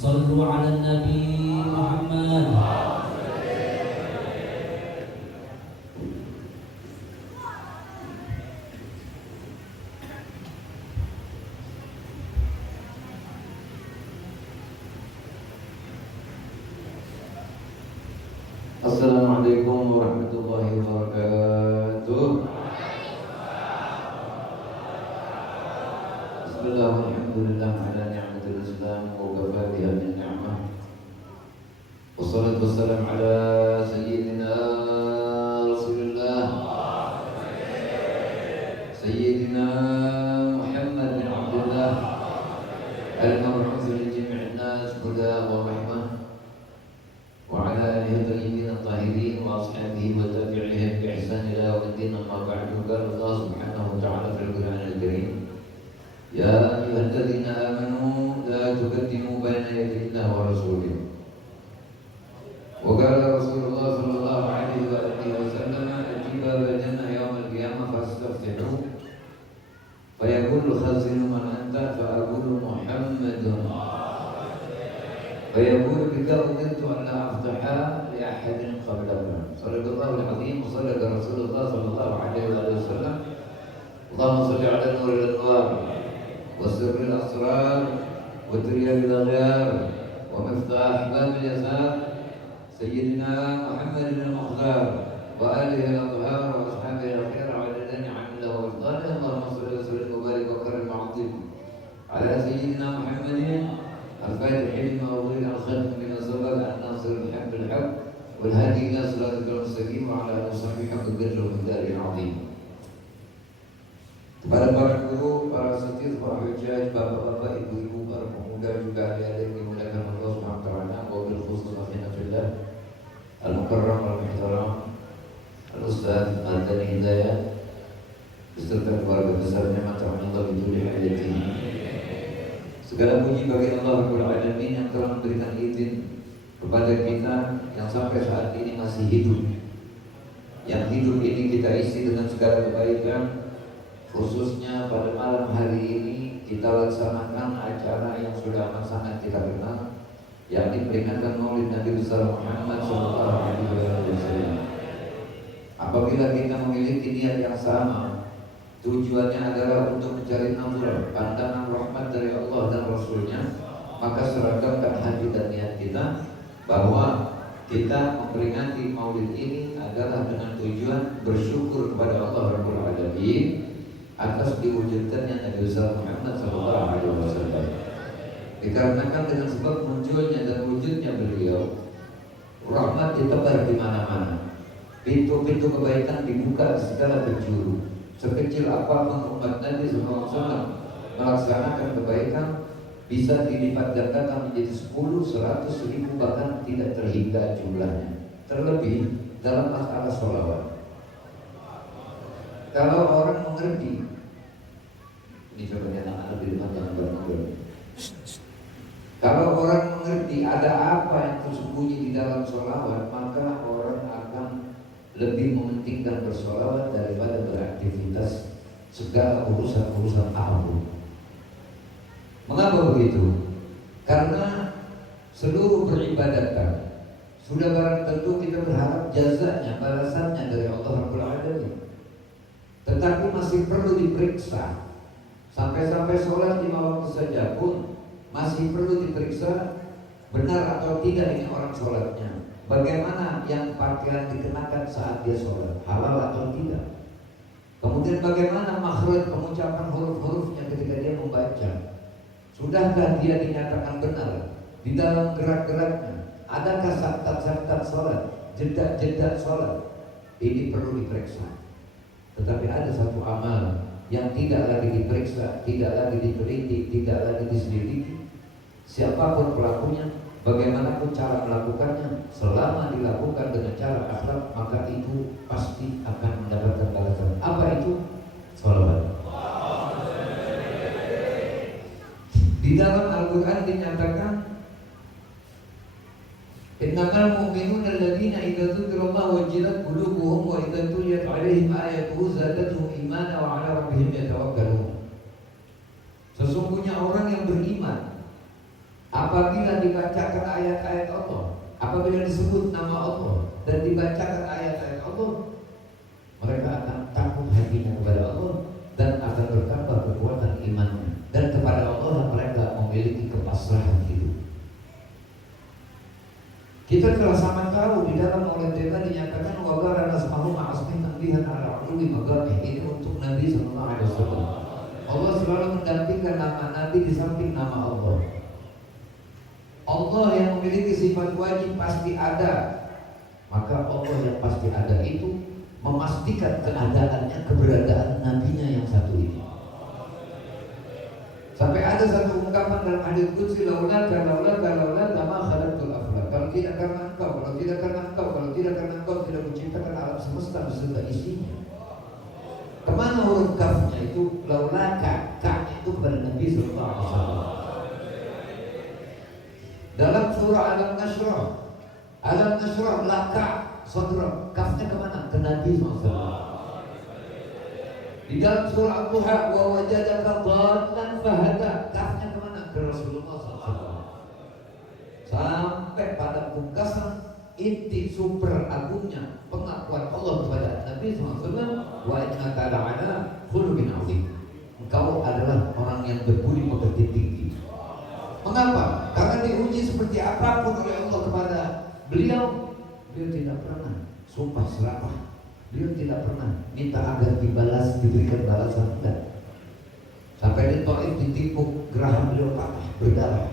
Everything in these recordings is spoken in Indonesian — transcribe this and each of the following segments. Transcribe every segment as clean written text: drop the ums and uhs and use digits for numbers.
صلوا على النبي محمد. Assalamualaikum warahmatullahi wabarakatuh. Bismillah, alhamdulillah ala ni'matil Islam wa kafa biha min ni'mah. Wassalatu wassalamu ala sayyidina Rasulillah Sayyidina Muhammad bin Abdullah al-mab'uts li jami'in nas huda wa rahmah wa ala alihi tayyibin at-tahirin wa ashabihi wa tabi'ihim bi ihsan ila yawmid din. Amma ba'du. Qala Allah subhanahu wa ta'ala fil Qur'anil Karim, ya ayyuhalladzina amanu la tuqaddimu baina yaday Allahi wa rasulihi. Wa qala Rasulullah sallallahu alaihi wa alihi wasallam, ajiba jannah yaumil qiyamah fastaftihu fa yaqulu khazinu man anta fa aqulu Muhammadun fa yaqulu bika umirtu an la aftaha li ahadin qablaka. Sadaqallahu al-azim wa sadaqa Rasulullah sallallahu alaihi wa alihi wasallam. Allahumma shalli ala nuril anwar وسر الأسرار وتريال الأغيار ومفتاح باب اليسار سيدنا محمد المختار وآله الأطهار وأصحابه الأخيار وعلى الذين عمله وأفضاله. اللهم صل وسلم وبارك وكرم وعظم على سيدنا محمد الفاتح لما أغلق الخلق من سبق الناصر الحق بالحق والهادي إلى صراطك المستقيم وعلى آله وصحبه حق القدر والمقدار العظيم. Kepada para guru, para setir, para hujjaj, bapak-bapak, ibu-ibu, para pemuda juga adik-adik yang dimuliakan Allah Subhanahu wa taala, wabil khusus akhina fillah al-mukarram al-muhtaram al-ustaz Al-Tani Hidayah beserta keluarga besarnya mata'amillah biduli hayatihi. Segala puji bagi Allah Rabbul Alamin yang telah memberikan izin kepada kita yang sampai saat ini masih hidup. Yang hidup ini kita isi dengan segala kebaikan. Khususnya pada malam hari ini kita laksanakan acara yang sudah amat sangat kita kenal, yakni peringatan Maulid Nabi besar Muhammad sallallahu alaihi wasallam. Apabila kita memiliki niat yang sama, tujuannya adalah untuk mencari nafkah, pandangan rahmat dari Allah dan Rasulnya, maka seragamkan hati dan niat kita bahwa kita memperingati Maulid ini adalah dengan tujuan bersyukur kepada Allah Rabbul Alamin atas diwujudkannya Nabi besar Muhammad sallallahu alaihi wasallam. Dikarenakan dengan sebab munculnya dan wujudnya beliau, rahmat ditebar di mana-mana. Pintu-pintu kebaikan dibuka di segala penjuru. Sekecil apapun umat Nabi sallallahu alaihi wasallam melaksanakan kebaikan bisa dilipat gandakan menjadi 10, 100, 1000 bahkan tidak terhingga jumlahnya. Terlebih dalam masalah sholawat. Kalau orang mengerti, ini contohnya anak-anak di rumah jangan ngobrol. Kalau orang mengerti ada apa yang tersembunyi di dalam sholawat, maka orang akan lebih mementingkan bersolawat daripada beraktivitas segala urusan-urusan apapun. Mengapa begitu? Karena seluruh peribadatan sudah barang tentu kita berharap jazanya, balasannya dari Allah Rabbul Alamin. Tetapi masih perlu diperiksa. Sampai-sampai sholat 5 waktu saja pun masih perlu diperiksa benar atau tidak ini orang sholatnya. Bagaimana yang pakaian dikenakan saat dia sholat, halal atau tidak. Kemudian bagaimana makhraj pengucapan huruf-hurufnya ketika dia membaca. Sudahkah dia dinyatakan benar di dalam gerak-geraknya? Adakah saktat-saktat sholat, jeda-jeda sholat? Ini perlu diperiksa. Tetapi ada satu amal yang tidak lagi diperiksa, tidak lagi diteliti, tidak lagi diselidiki. Siapapun pelakunya, bagaimanapun cara melakukannya, selama dilakukan dengan cara akhlak, maka itu pasti akan mendapatkan balasan. Apa itu? Sholawat. Di dalam Al-Quran dinyatakan, innamal mu'minuna alladziina idza dzukirallahu wajilat qulubuhum wa idza tuliyat 'alaihim ayatuhu zadatuhum imanan wa 'ala rabbihim yatawakkalun. Sesungguhnya orang yang beriman apabila dibacakan ayat-ayat Allah, apabila disebut nama Allah dan dibacakan ayat-ayat Allah, mereka akan takut hatinya kepada Allah dan akan bertambah kekuatan imannya, dan kepada Allah mereka memiliki kepasrahan hidup. Kita telah sama tahu di dalam oleh tema dinyatakan wagara nasmahu ma'asmi tanbihan ala ulwi magamih. Ini untuk Nabi SAW. Allah selalu mendampingkan nama Nabi di samping nama Allah. Allah yang memiliki sifat wajib pasti ada, maka Allah yang pasti ada itu memastikan keadaannya, keberadaan nabinya yang satu ini. Sampai ada satu ungkapan dalam hadits qudsi, laula ma khalaqtul aflak. Kalau tidak karena engkau, kalau tidak karena engkau, kalau tidak karena engkau, tidak menciptakan alam semesta beserta isinya. Kemana huruf kafnya itu? Laulaka, ka itu kepada Nabi sallallahu alaihi wasallam. Dalam surah Alam Nashrah laka sadra, kafnya kemana? Ke Nabi SAW. Di dalam surah Al-Duha wa wajadaka dhallan fahada, kafnya kemana? Ke Rasulullah SAW. Sampai pada pungkasan inti super agungnya pengakuan Allah kepada Nabi SAW, wa innaka la'ala khuluqin 'azim. Engkau adalah orang yang berbudi pekerti tinggi. Mengapa? Karena diuji seperti apapun oleh Allah kepada beliau tidak pernah sumpah serapah. Beliau tidak pernah minta agar dibalas, diberikan balasan, enggak. Sampai di Taif ditipu, geraham beliau patah, berdarah.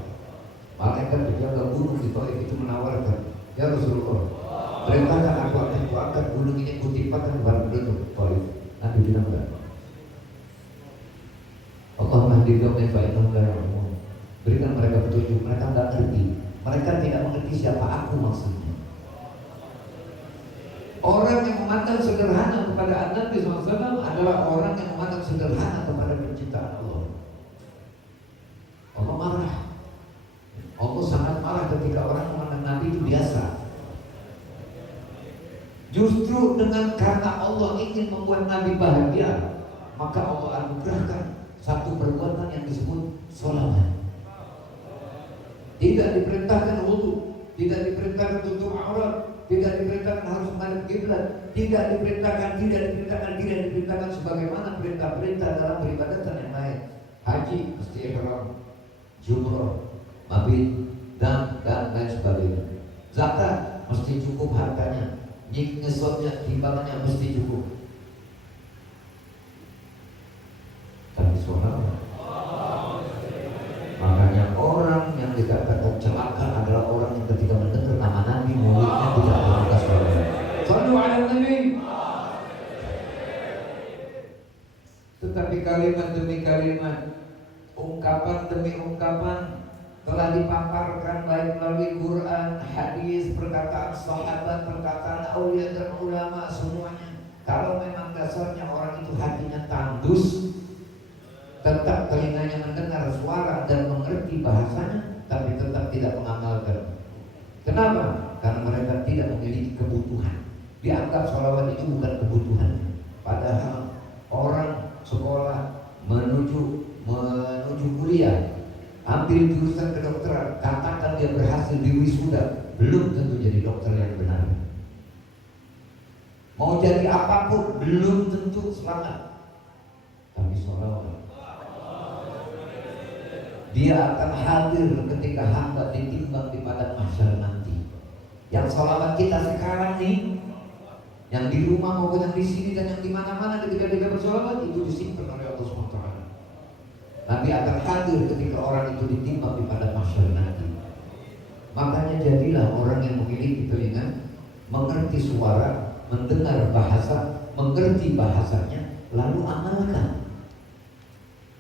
Malaikat penjaga gunung di Taif itu menawarkan, ya Rasulullah, perintahkan aku akan kuangkat gunung ini, kutimpakan kepada penduduk Taif. Nabi bilang enggak. Allahumma hdiqhum fa'inahum la ya'lamun. Berikan mereka petunjuk, mereka enggak ngerti. Mereka tidak mengerti siapa aku maksudnya. Orang yang memandang sederhana kepada Nabi SAW adalah orang yang memandang sederhana kepada penciptaan Allah. Allah marah. Allah sangat marah ketika orang memandang Nabi itu biasa. Justru dengan karena Allah ingin membuat Nabi bahagia, maka Allah anugerahkan satu perbuatan yang disebut sholawat. Tidak diperintahkan wudu, tidak diperintahkan tutup aurat, tidak diperintahkan harus menghadap kiblat, tidak diperintahkan sebagaimana perintah-perintah dalam peribadatan yang lain. Haji mesti ihram, jumrah, mabit, dan lain sebagainya. Zakat mesti cukup hartanya, nisabnya, timbangannya mesti cukup. Tapi sholawat, makanya orang yang dikatakan celaka adalah orang yang ketika mendengar nama Nabi mulutnya tidak berbuka sholawat. Shallu ala Nabi. Tetapi kalimat demi kalimat, ungkapan demi ungkapan telah dipaparkan baik melalui Quran, hadis, perkataan sahabat, perkataan aulia dan ulama semuanya. Kalau memang dasarnya orang itu hatinya tandus, tetap telinganya mendengar suara dan mengerti bahasanya, tapi tetap tidak mengamalkan. Kenapa? Karena mereka tidak memiliki kebutuhan. Dianggap sholawat itu bukan kebutuhan. Padahal orang sekolah menuju kuliah, ambil jurusan kedokteran, katakan dia berhasil di wisuda, belum tentu jadi dokter yang benar. Mau jadi apapun belum tentu selamat. Tapi sholawat, dia akan hadir ketika hamba ditimbang di padang mahsyar nanti. Yang sholawat kita sekarang nih, yang di rumah maupun yang di sini dan yang di mana-mana ketika kita bersolawat itu disimpan oleh Allah SWT. Nabi akan hadir ketika orang itu ditimbang di padang mahsyar nanti. Makanya jadilah orang yang memiliki telinga, mengerti suara, mendengar bahasa, mengerti bahasanya, lalu amalkan.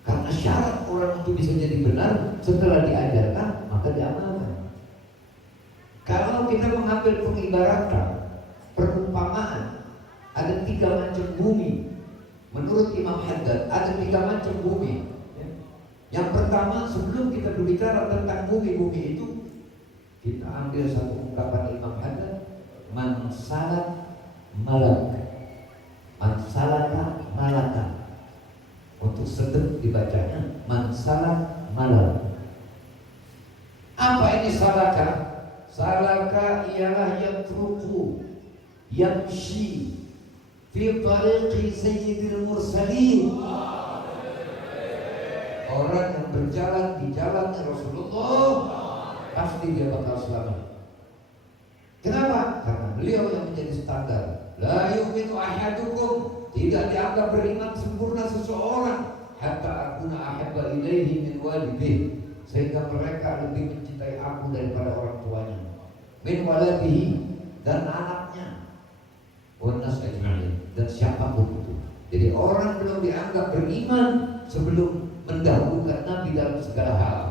Karena syarat orang itu bisa jadi benar setelah diajarkan, maka diamalkan. Kalau kita mengambil pengibaratan, perumpamaan, ada 3 macam bumi. Menurut Imam Haddad ada 3 macam bumi. Yang pertama, sebelum kita berbicara tentang bumi-bumi itu, kita ambil satu ungkapan Imam Haddad, man salat malak, man salaka malaka. Untuk sedek dibacanya man salat malak. salaka. Salaka ialah yatruku, yamshi fi tariqi sayyidil mursalin. Orang yang berjalan di jalan Rasulullah pasti dia bakal selamat. Kenapa? Karena beliau yang menjadi standar. La yu'minu ahadukum, tidak dianggap beriman sempurna seseorang hatta akuna ahabba ilaihi min walidih, sehingga mereka lebih mencintai aku daripada orang tuanya, min waladihi, dan anaknya, wanas ajma'in, dan siapapun itu. Jadi orang belum dianggap beriman sebelum mendahulukan Nabi dalam segala hal.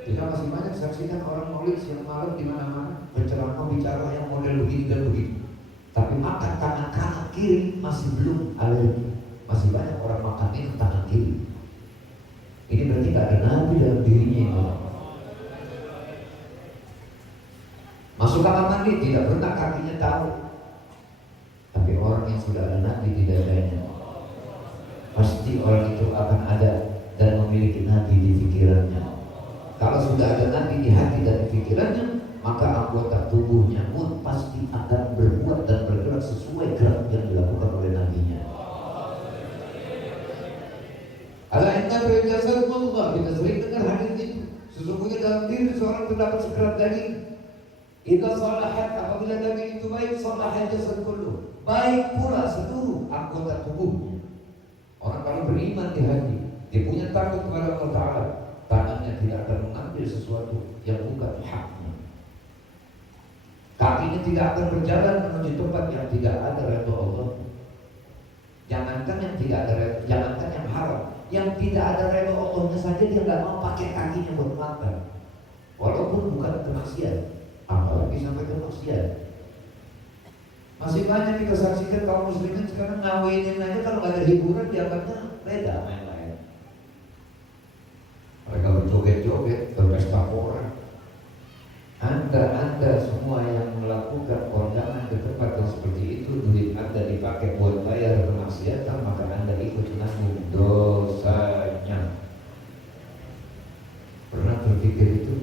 Kita masih banyak saksikan orang maulid siang malam di mana-mana berceramah bicara yang model begini dan begitu, tapi makan tangan kanan kiri masih belum alergi. Masih banyak orang makan ini tangan kiri. Ini berarti tidak ada Nabi dalam dirinya ini. Masuk kamar mandi tidak pernah kakinya tahu, tapi orang yang sudah ada Nabi di dadanya, pasti orang itu akan ada dan memiliki Nabi di pikirannya. Kalau sudah ada Nabi di hati dan di pikirannya, maka anggota tubuhnya pun pasti akan berbuat dan bergerak sesuai gerak yang dilakukan oleh Nabi-Nya. Ala inna fil jasad mudghah, kita sering dengar hadis itu. Sesungguhnya dalam diri seorang terdapat sekerat daging. Idza salahat, apabila daging itu baik, salahat jasad kullu, baik pula seluruh anggota tubuhnya. Orang kalau beriman di hati, dia punya takut kepada Allah Ta'ala, tangannya tidak akan mengambil sesuatu yang bukan haknya. Kakinya tidak akan berjalan menuju tempat yang tidak ada redha Allah. Jangankan yang tidak ada, jangankan yang haram, yang tidak ada redha Allahnya saja dia nggak mau pakai kakinya buat makan, walaupun bukan kemaksiatan, apalagi sampai kemaksiatan. Masih banyak kita saksikan kaum muslimin sekarang ngawinin aja kalau nggak ada hiburan dianggapnya beda main-main. Mereka berjoget-joget, berpesta pora. Anda semua yang melakukan kondangan ke tempat yang seperti itu, duit Anda dipakai buat bayar kemaksiatan, maka Anda ikut menanggung dosanya. Pernah berpikir itu?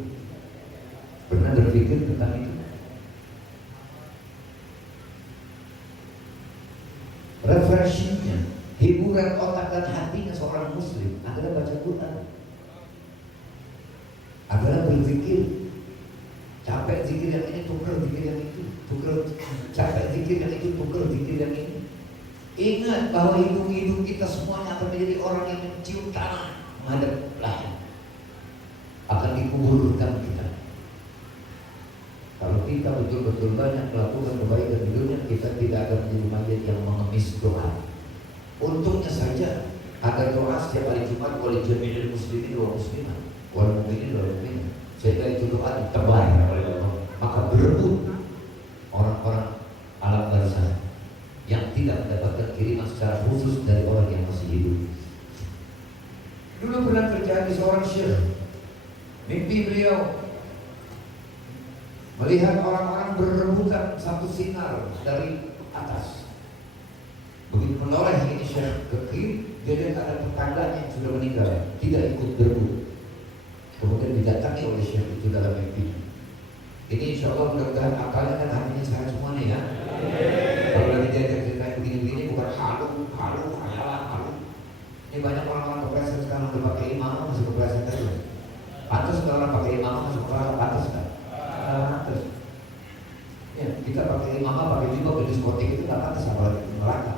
Pernah berpikir tentang itu? Refreshingnya, hiburan otak dan hatinya seorang muslim adalah baca Quran, adalah berpikir. Capek zikir yang ini, tuker zikir yang itu, tuker. Capek zikir yang itu, tuker zikir yang ini. Ingat bahwa hidung-hidung kita semuanya akan menjadi orang yang mencium tanah menghadap lahir, akan dikuburkan kita. Kalau kita betul-betul banyak melakukan kebaikan di dunia, kita tidak akan menjadi mayat yang mengemis doa. Untungnya saja ada doa setiap hari Jumat oleh jami'il muslimin wa muslimat wal mu'minin wal mu'minat, sehingga itu doa ditebar oleh Allah. Maka berebut orang-orang alam barzakh yang tidak mendapatkan kiriman secara khusus dari orang yang masih hidup. Dulu pernah terjadi seorang syekh, mimpi beliau melihat orang-orang berebutan satu sinar dari atas. Begitu menoleh ini syekh ke kiri, dia lihat ada tetangganya yang sudah meninggal, tidak ikut berebut. Kemudian didatangi oleh syekh itu dalam mimpi. Ini insya Allah mudah-mudahan akalnya kan hatinya saya semua nih ya. Kalau lagi diajak cerita begini-begini bukan halu, hayalan. Ini banyak orang-orang kepleset sekarang udah pakai imamah masih kepleset aja. Pantas orang pakai imamah masuk neraka, pantas kan? Pantas. Ya, kita pakai imamah, pakai jubah ke diskotik itu nggak pantas, apalagi neraka.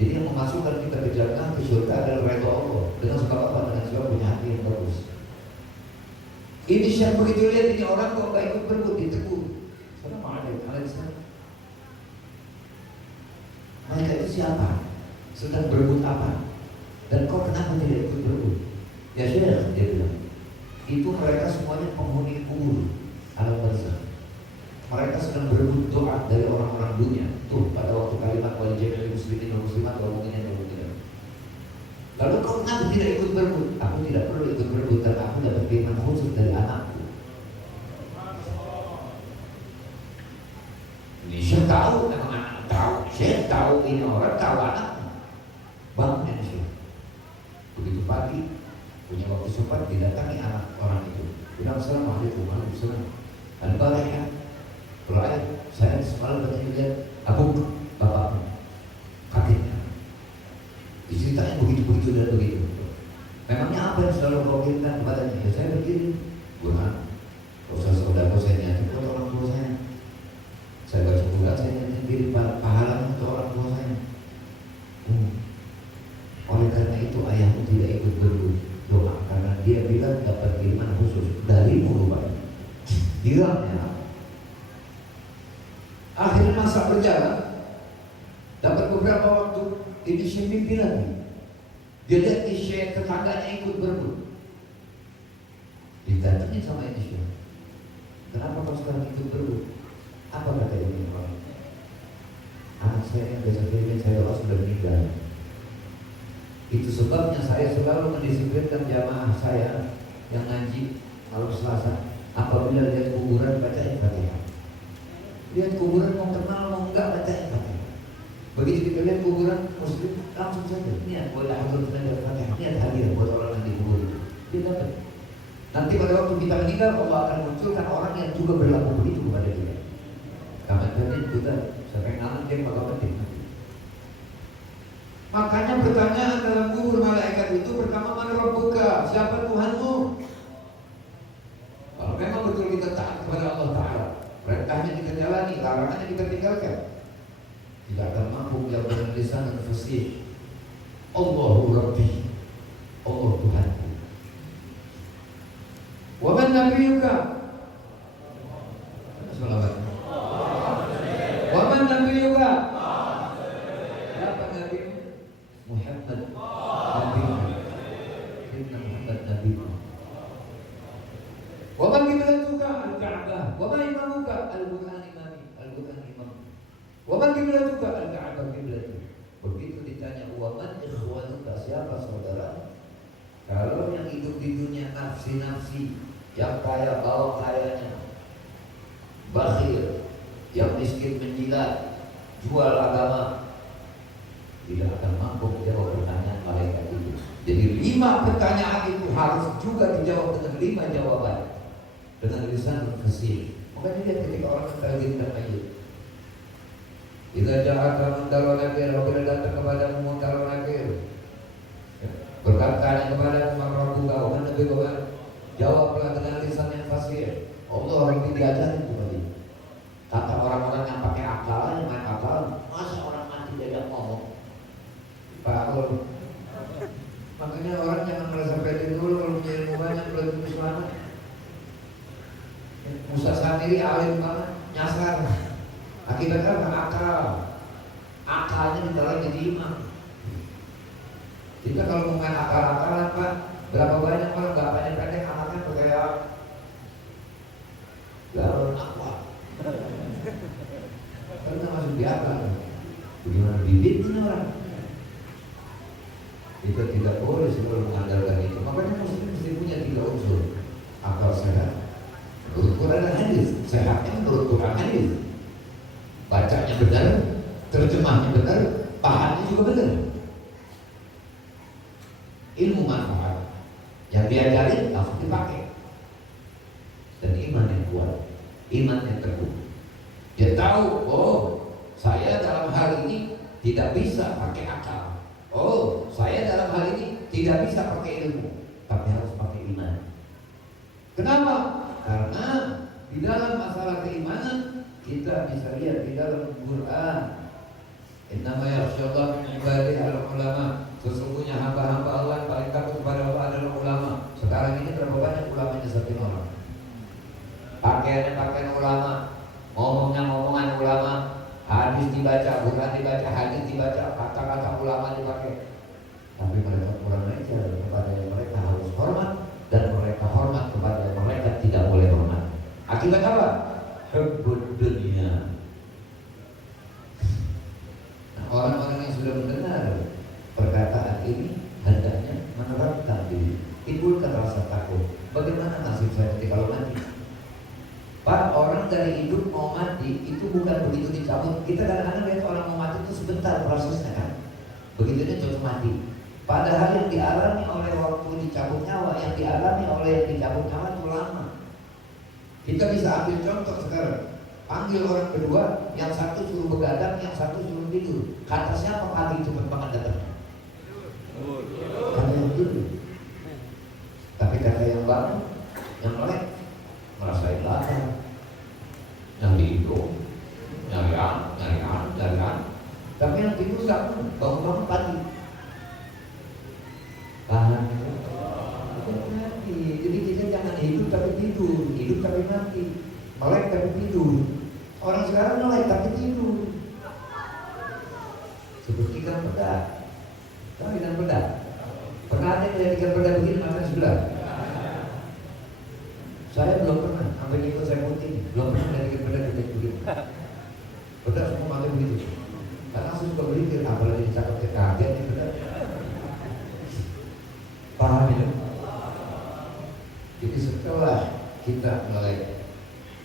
Jadi yang memasukkan kita ke jannah, ke surga adalah redha Allah dengan sebab apa? Dengan sebab punya hati yang bagus. Ini syekh begitu lihat ini orang kok nggak ikut berebut, ditegur. Assalamualaikum. Mereka itu siapa? Sedang berebut apa? Dan kau kenapa tidak ikut berebut? Ya syekh, dia bilang, itu mereka semuanya penghuni kubur alam barzakh. Mereka sedang berebut doa dari orang-orang dunia. Tuh pada waktu kalimat wal jami'il muslimin wal muslimat wal mu'minin wal mu'minat. Lalu kau kenapa tidak ikut berebut? Aku tidak perlu ikut berebut karena aku dapat kiriman khusus dari anakku. Ini syekh tahu, memang anak tahu. Syekh tahu ini orang, tahu anaknya. Bangun syekh. Begitu pagi punya waktu sempat didatangi anak orang itu. Bilang, Assalamualaikum. Waalaikumsalam. Al-Bariha. Rakyat, saya semalam katanya lihat Abu bapak kakeknya. Diceritanya begitu-begitu dan begitu. Memangnya apa yang selalu kau kirimkan kepadanya? Ya saya berkirim. Burhan. Kalau saya saudara saya niatin buat orang tua saya. Saya baca Quran, saya niatin kirim pahalanya untuk orang tua saya. Oleh karena itu ayahmu tidak ikut berdoa karena dia bilang dapat kiriman khusus darimu rupanya. Bilangnya. Akhirnya masa berjalan, dapat beberapa waktu ini Syekh mimpi lagi. Dia lihat Syekh tetangganya ikut berebut. Didatangin sama ini Syekh. Kenapa kau sekarang ikut berebut? Apa kata ini orang? Anak saya yang biasa kirimin saya doa sudah meninggal. Itu sebabnya saya selalu mendisiplinkan jamaah saya yang ngaji malam Selasa. Apabila lihat kuburan bacain Fatihah. Lihat kuburan mau kenal mau enggak bacain Fatihah. Begitu kita lihat kuburan Muslim langsung saja niat buat hadir Fatihah, niat hadir buat orang yang dikubur itu. Dia dapat. Nanti pada waktu kita meninggal Allah akan munculkan orang yang juga berlaku begitu kepada kita. Kapan jadi kita sampai ngalang dia bakal penting. Makanya pertanyaan dalam kubur malaikat itu pertama, man rabbuka? Siapa Tuhanmu? Kalau memang betul kita taat kepada Allah Ta'ala, perintahnya kita jalani, larangannya kita tinggalkan, tidak akan mampu menjawab dengan lisan dan fasih. Allahu Rabbi, Allah Tuhanku. Wa man nabiyuka? Salawat. Wa man nabiyuka? Siapa Nabi? Muhammad Nabi. Inna Muhammad Nabi. Wa man qiblatuka? Al-Ka'bah. Wa man imamuka? Al-Qur'an imami. Al-Qur'an imam. Wa man qiblatuka? Al-Ka'bah qiblati. Begitu ditanya wa man ikhwanuka? Siapa saudara? Kalau yang hidup di dunia nafsi-nafsi, yang kaya bawa kayanya, bakhil, yang miskin menjilat, jual agama, tidak akan mampu menjawab pertanyaan malaikat itu. Jadi 5 pertanyaan itu harus juga dijawab dengan 5 jawaban dengan lisan fasih. Makanya lihat ketika orang mentalkinkan mayit, idza ja'aka munkarun nakir, apabila datang kepadamu munkarun nakir, berkatanya kepada Rabbuka wa man nabiyuka, jawablah dengan lisan yang fasih. Allah orang itu diajarin tadi. Kata orang-orang yang pakai akal, yang main akal, masa orang mati diajak ngomong? Pak Akul. Makanya orang jangan merasa pede dulu kalau punya ilmu banyak belum tentu selamat. Musa sendiri alim banget, nyasar. Akibatnya apa? Akal. Akalnya ditaruh jadi imam. Kita kalau mau main akal-akalan Pak, berapa banyak kalau nggak pendek-pendek anaknya pakai galon apa? Karena masuk di akal. Bagaimana bibitnya orang? Kita tidak boleh selalu mengandalkan itu. Makanya muslim mesti punya 3 unsur. Akal sehat, menurut Quran dan hadis. Sehatnya menurut Quran dan hadis. Bacanya benar, terjemahnya benar, pahamnya juga benar. Ilmu manfaat yang diajarin langsung dipakai. Dan iman yang kuat, iman yang teguh. Dia tahu, oh saya dalam hal ini tidak bisa pakai akal. Oh, saya dalam hal ini tidak bisa pakai ilmu, tapi harus pakai iman. Kenapa? Karena di dalam masalah keimanan kita bisa lihat di dalam Quran, innama yakhsyallaha min ibadihi al-ulama. Sesungguhnya hamba-hamba Allah yang paling takut kepada Allah adalah ulama. Sekarang ini berapa banyak ulama nyesatin orang? Pakaiannya pakaian ulama, ngomongnya ngomongan ulama, hadis dibaca, Quran dibaca, hadis dibaca, kata-kata ulama dipakai. Tapi mereka kurang ajar kepada yang mereka harus hormat, dan mereka hormat kepada yang mereka tidak boleh hormat. Akibat apa? Hubbud dunya. Nah, orang-orang yang sudah mendengar perkataan ini hendaknya menerapkan diri, timbulkan rasa takut. Bagaimana nasib saya ketika kalau mati? Pak, orang dari hidup mau mati itu bukan begitu dicabut. Kita kadang-kadang lihat orang mau mati itu sebentar prosesnya kan. Begitu dia cocok mati. Padahal yang dialami oleh waktu dicabut nyawa, yang dialami oleh yang dicabut nyawa itu lama. Kita bisa ambil contoh sekarang. Panggil orang kedua, yang satu suruh begadang, yang satu suruh tidur. Kata siapa pagi cepat banget datangnya? Kata yang tidur. Tapi kata yang bangun, yang melek, merasain lapar, yang dihitung, nyarian. Tapi yang tidur nggak bangun pagi. Paham? Jadi kita jangan hidup tapi tidur, hidup tapi mati, melek tapi tidur. Orang sekarang melek tapi tidur. Seperti ikan peda. Tahu ikan peda? Pernah ada yang lihat ikan peda begini makan sebelah? Saya belum pernah, sampai ikut saya putih, belum pernah lihat ikan peda begini. Peda semua makan begitu. Karena aku suka berpikir, apalagi dicakap ke kaget nih peda. Paham ya? Jadi setelah kita melek,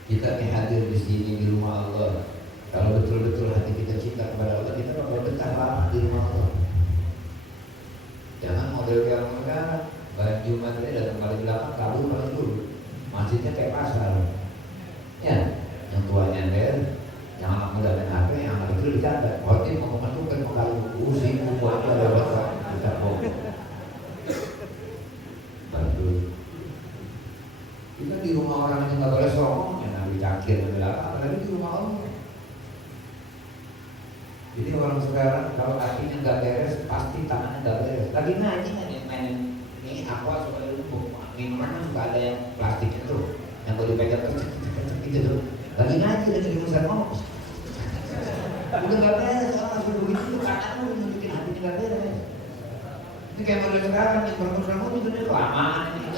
kita hadir di sini di rumah Allah. Kalau betul-betul hati kita cinta kepada Allah, kita bakal betah lama di rumah Allah. Jangan model yang sekarang, baju materi datang paling belakang, kabur paling dulu. Masjidnya kayak pasar. Ya, yang tua nyender, yang anak muda main HP, yang anak kecil dicatat. Khotib mau memasukkan pekali usi, buat ada bahasa kita bohong. Bantu. Kita di rumah orang yang nggak boleh songong, yang nabi cakir, apalagi di rumah Allah. Jadi orang sekarang kalau kakinya nggak beres, pasti tangannya nggak beres. Lagi ngaji kan yang main ini aqua suka lumpuh, minuman suka ada yang plastiknya tuh, yang kalau dipegang gitu tuh. Lagi ngaji dan jadi urusan ngomong, udah nggak beres, orang harus begitu tuh kanan lu nunjukin hatinya nggak beres. Ini kayak model sekarang yang berkurang itu nih kelamaan ini.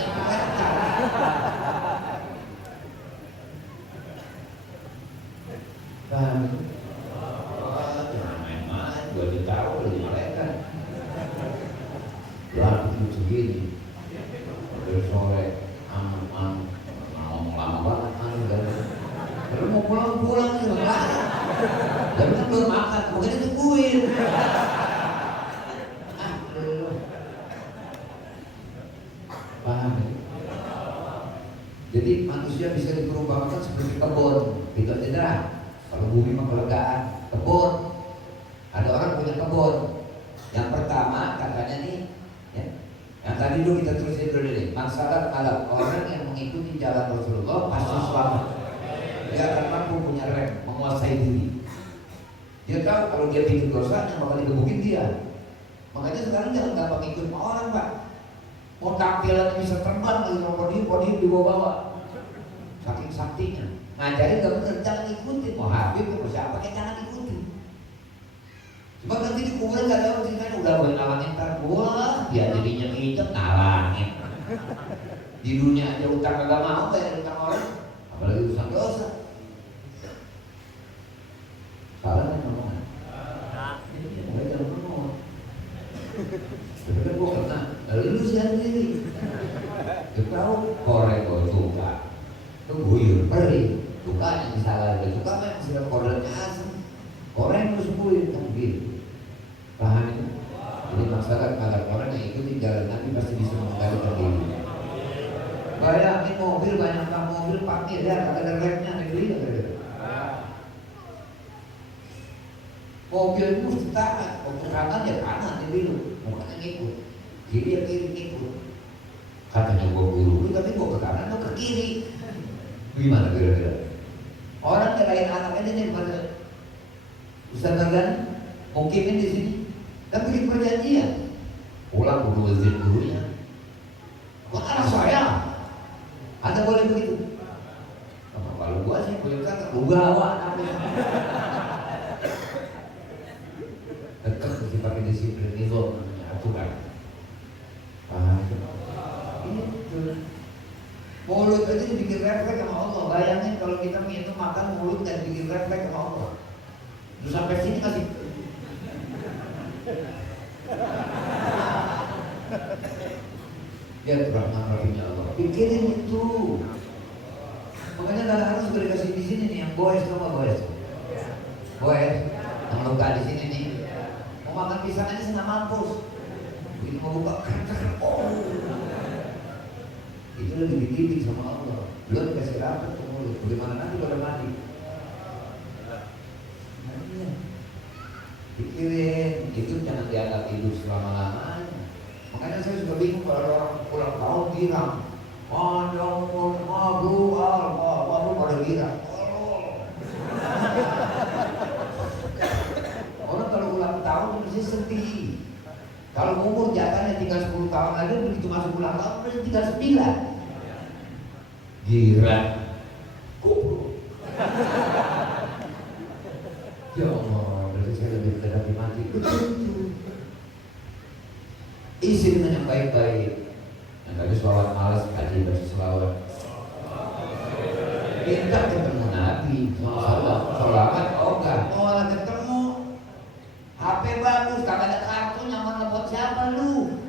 Paham? Jangan main-main, 2 tahun udah dimalakan. Lalu itu segini, dari sore, ngomong lama banget, kalau mau pulang juga, tapi kan belum makan, mungkin ditungguin. Paham ya? Jadi manusia bisa diperumpamakan seperti kebun, tidak. Kalau bumi mah kelegaan, kebun. Ada orang punya kebun. Yang pertama katanya nih, ya, yang tadi dulu kita tulisin dulu nih. Masalah malam orang yang mengikuti jalan Rasulullah pasti selamat. Dia akan mampu punya rem, menguasai diri. Dia tahu kalau dia bikin dosa yang bakal digebukin dia. Makanya sekarang jangan gampang ikut orang, Pak. Mau tampilan bisa terbang dari podium dibawa-bawa. Saking saktinya. Ngajarin gak bener, jangan ikutin. Mau Habib, mau siapa, jangan ikutin. Sebab nanti di kuburan gak ada ceritanya udah boleh nalangin ntar. Wah, dia jadinya ngicet nalangin. Di dunia aja utang gak mau bayar utang orang, apalagi urusan dosa. Salah kan ngomongnya? Mulai jangan ngomong. Tapi kan gue kena, lu sendiri. Dia tahu korek gue suka, itu guyur, perih. Suka yang disalahin, suka memang sudah koreknya asam. Korek lu sepuin, kan begitu. Paham itu? Jadi masyarakat kalau orang yang ikuti jalan Nabi pasti bisa mengendalikan diri. Bayangin mobil, banyak mobil parkir ya, kagak ada remnya, negeri ada. Mobil itu mesti taat, waktu kanan ya kanan dia bilang, bukan ngikut, kiri ya kiri ngikut. Katanya gua buru, tapi gua ke kanan atau ke kiri. Gimana kira-kira? Orang nyerahin anaknya nih pada Ustaz Mardan, mukimin di sini, dan bikin perjanjian. Pulang kudu izin gurunya. Kok anak saya? Anda boleh begitu? Kalau gua sih boleh kata, gua bawa anaknya. Tetap mesti pakai disiplin itu namanya aturan. Paham? Itu. Mulut aja dibikin refleks sama Allah. Bayangin kalau kita itu makan mulut dan dibikin refleks sama Allah. Terus sampai sini kasih. Ya rahmatnya Allah. Pikirin itu. Makanya kadang-kadang sudah dikasih di sini nih yang boys sama boys. Boys yang luka di sini nih. Mau makan pisang aja setengah mampus. Begitu mau buka, oh. Itu lagi dididik sama Allah. belum dikasih rapat ke mulut. Bagaimana nanti pada mati? Nah, iya. Pikirin, itu jangan dianggap hidup selama-lamanya. Makanya saya suka bingung kalau orang pulang tahun bilang, baru pada bilang, orang kalau ulang tahun mesti sedih. Kalau umur jatahnya tinggal 10 tahun lagi, begitu masuk ulang tahun mesti tinggal 9. Gila. Goblok. Ya Allah, berarti saya lebih mendekati mati. Isi dengan yang baik-baik. Yang tadi sholawat malas, kaji baca sholawat. Kita ketemu Nabi, sholawat ogah. Oh, ketemu. HP bagus, kagak ada kartunya, mau nelfon siapa lu?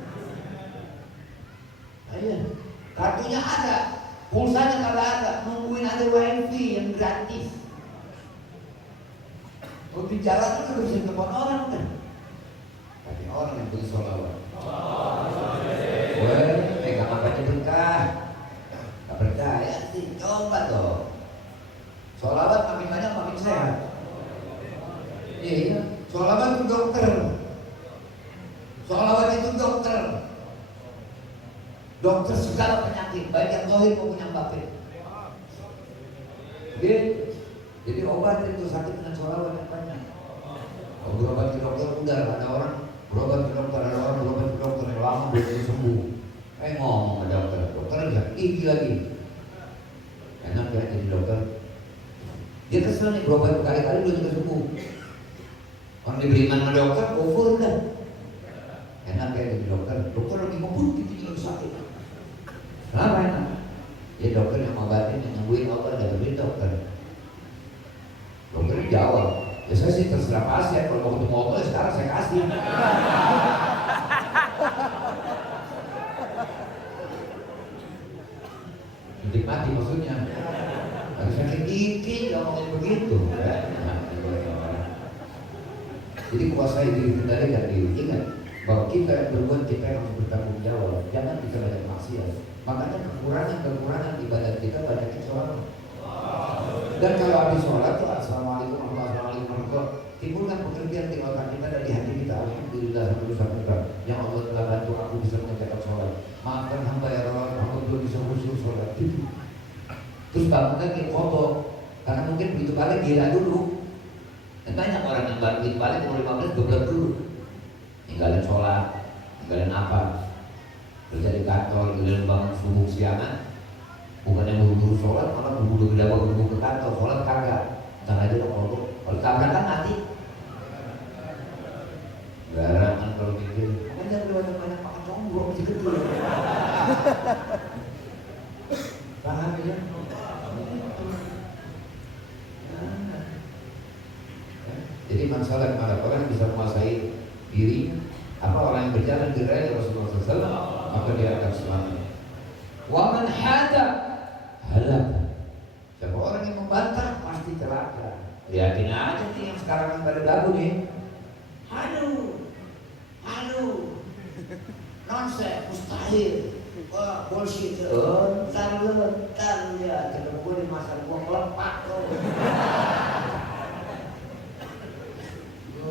Ayo, kartunya ada, pulsanya kagak ada, nungguin ada wifi yang gratis. Kalau di jalan itu udah bisa telepon orang kan? Tapi orang yang punya sholawat. Weh, pegang apa aja berkah. Gak percaya sih, coba dong. Sholawat makin banyak makin sehat. Iya, sholawat itu dokter. Sholawat itu dokter. Dokter segala penyakit, baik yang zahir maupun yang batin. Jadi obat itu sakit dengan sholawat yang banyak. Kalau berobat ke dokter udah ada orang berobat ke dokter, ada orang berobat ke dokter yang lama belum sembuh. Ngomong ke dokter, dokter aja gigi lagi. Enak ya jadi dokter. Dia kesel nih berobat berkali-kali belum juga sembuh. Orang diberikan sama dokter, over kan. Enak ya jadi dokter. Dokter lagi ngomong gigi lagi sakit. Kenapa enak? Ya dokter yang ngobatin, yang nyembuhin obat ada beri dokter. Dokter jawab, ya saya sih terserah pasien, kalau mau ketemu obat sekarang saya kasih. Menikmati maksudnya. Harus sakit gigi, ngomongin begitu. Jadi kuasai diri kendali dan diri. Ingat bahwa kita yang berbuat, kita yang harus bertanggung jawab. Jangan kita banyak maksiat. Makanya kekurangan ibadat kita banyaknya sholat. Dan kalau habis sholat tuh assalamualaikum warahmatullahi wabarakatuh, timbulkan pekerjaan tinggalkan kita dari hati kita. Alhamdulillah sampai yang Allah telah bantu aku bisa menjaga sholat. Maafkan hamba ya Allah, aku belum bisa khusyuk sholat. Terus bangunkan ke foto, karena mungkin begitu balik gila dulu. Dan banyak orang yang baru begitu balik umur 15 12 dulu. Ninggalin sholat, ninggalin apa? Kerja di kantor, ninggalin bangun subuh siangan. Bukan yang buru-buru sholat, malah buru-buru dapat buru-buru ke kantor, sholat kagak. Jangan aja dong kalau tabrakan mati. Garangan kalau mikir, kan jangan banyak makan combro masih kecil. Paham ya? Jadi masalah kemana orang bisa menguasai dirinya. Apa orang yang berjalan di raya Rasulullah SAW, maka dia akan selamat. Wa man hada halak. Siapa orang yang membantah pasti celaka. Yakin aja nih yang sekarang yang pada lagu nih. Halo, nonsense, mustahil. Wah, bullshit. Ntar ya, kalau gue di masa gue melepak tuh.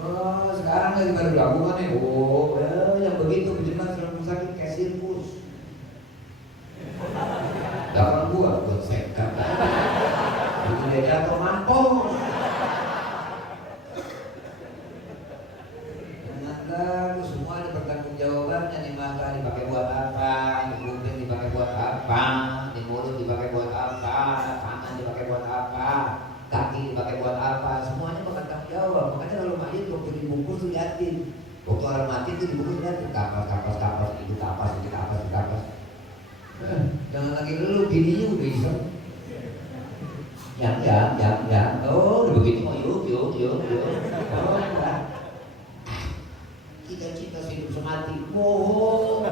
Oh, sekarang lagi baru lagu kan nih. Oh, yang begitu berjelas rumah sakit kayak sirkus. Dapat buat sekat. Itu dia jatuh mampus. Ternyata lu semua ada bertanggung jawabannya. Nih mata dipakai buat apa, di kuping dipakai buat apa, di mulut dipakai buat apa, tangan dipakai buat apa, kaki dipakai buat apa, semuanya bertanggung jawab. Makanya kalau mayat waktu dibungkus tuh liatin. Waktu orang mati itu dibungkus liatin kapas, itu kapas. Jangan lagi dulu, bininya udah iseng. Yang. Oh, udah begitu mau yuk. Oh, enggak. Cita-cita hidup semati. Bohong.